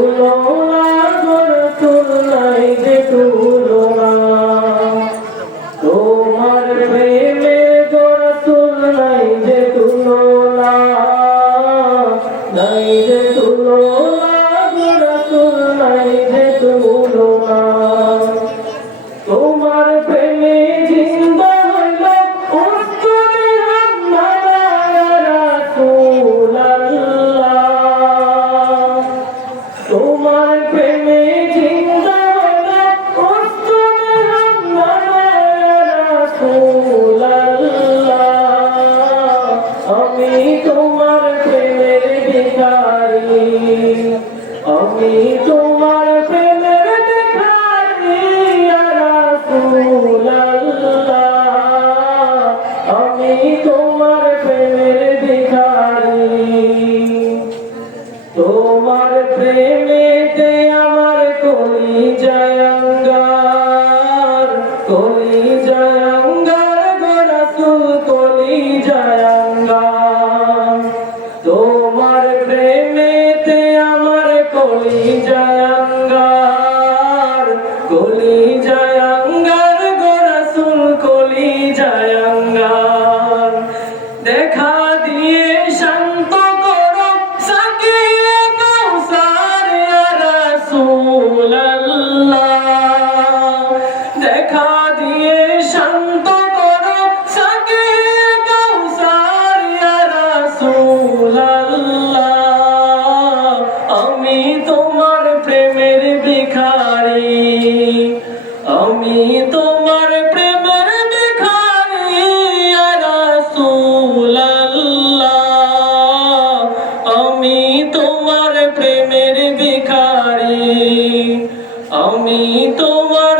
যে তুলনা গোরা তুলাই যে তুলনা তোমার প্রেমের ভিখারি। আমি তোমার প্রেমের ভিখারি আমি তোমার প্রেমের ভিখারি। তোমার প্রেমেতে আমার কলি জয়ঙ্গার আমি তোমার